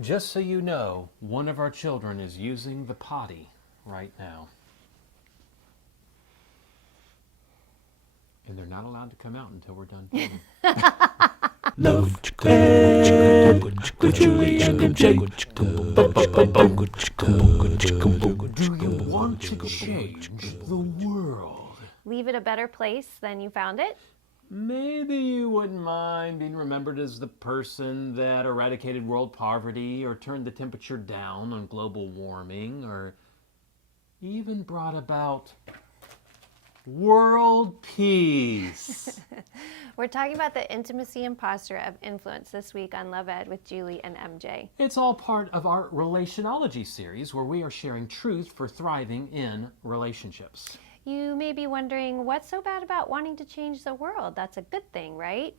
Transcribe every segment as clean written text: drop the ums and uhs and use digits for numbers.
Just so you know, one of our children is using the potty right now. And they're not allowed to come out until we're done filming. Love Ed with Julie and MJ. Do you want to change the world? Leave it a better place than you found it? Maybe you wouldn't mind being remembered as the person that eradicated world poverty or turned the temperature down on global warming or even brought about world peace. We're talking about the intimacy and posture of influence this week on Love Ed with Julie and MJ. It's all part of our Relationology series where we are sharing truth for thriving in relationships. You may be wondering, what's so bad about wanting to change the world? That's a good thing, right?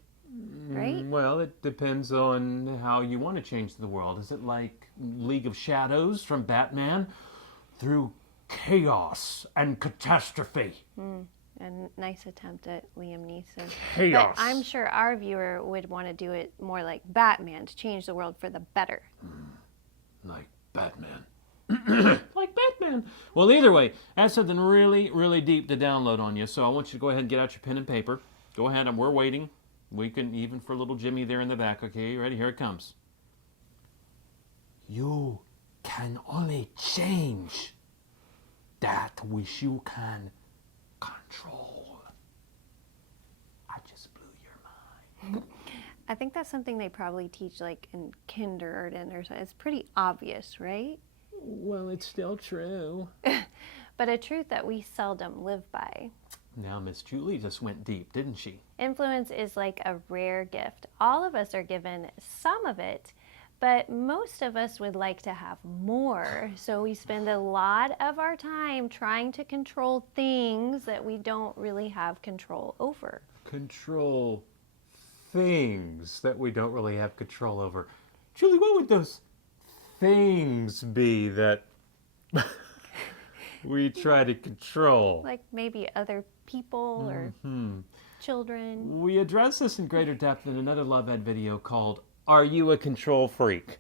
Right? Well, it depends on how you want to change the world. Is it like League of Shadows from Batman? Through chaos and catastrophe. A nice attempt at Liam Neeson. Chaos. But I'm sure our viewer would want to do it more like Batman, to change the world for the better. Like Batman. Like Batman. Well, either way, that's something really, really deep to download on you. So I want you to go ahead and get out your pen and paper. Go ahead, and we're waiting. We can, even for little Jimmy there in the back. Okay, you ready? Here it comes. You can only change that which you can control. I just blew your mind. I think that's something they probably teach like in kindergarten or something. It's pretty obvious, right? Well, it's still true. But a truth that we seldom live by. Now, Miss Julie just went deep, didn't she? Influence is like a rare gift. All of us are given some of it, but most of us would like to have more. So we spend a lot of our time trying to control things that we don't really have control over. Control things that we don't really have control over. Julie, what would those things be that we try to control? Like maybe other people or children. We address this in greater depth in another Love Ed video called Are You a Control Freak?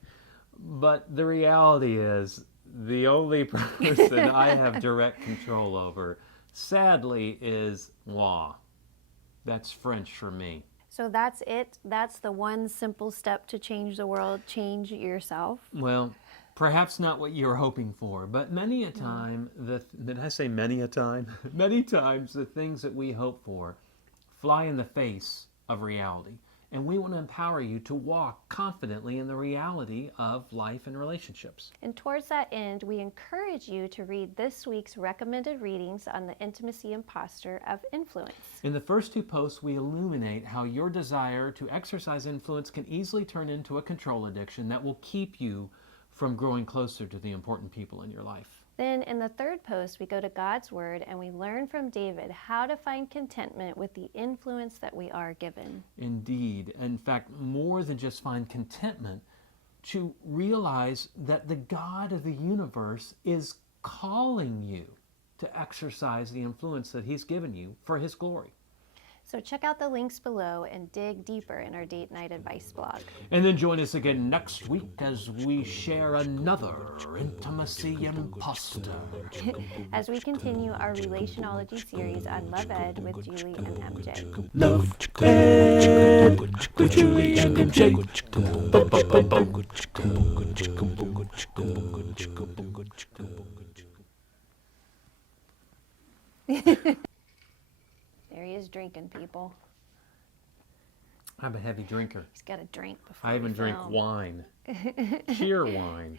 But the reality is, the only person I have direct control over, sadly, is moi. That's French for me. So that's it. That's the one simple step to change the world. Change yourself. Well, perhaps not what you're hoping for, but many a time, did I say many a time? Many times the things that we hope for fly in the face of reality. And we want to empower you to walk confidently in the reality of life and relationships. And towards that end, we encourage you to read this week's recommended readings on the intimacy and posture of influence. In the first two posts, we illuminate how your desire to exercise influence can easily turn into a control addiction that will keep you from growing closer to the important people in your life. Then in the third post, we go to God's Word and we learn from David how to find contentment with the influence that we are given. Indeed. In fact, more than just find contentment, to realize that the God of the universe is calling you to exercise the influence that He's given you for His glory. So check out the links below and dig deeper in our date night advice blog. And then join us again next week as we share another intimacy imposter. As we continue our Relationology series on Love Ed with Julie and MJ. Love Ed with Julie and MJ. There he is drinking, people. I'm a heavy drinker. He's got a drink before I even we drink film. wine. Sheer wine.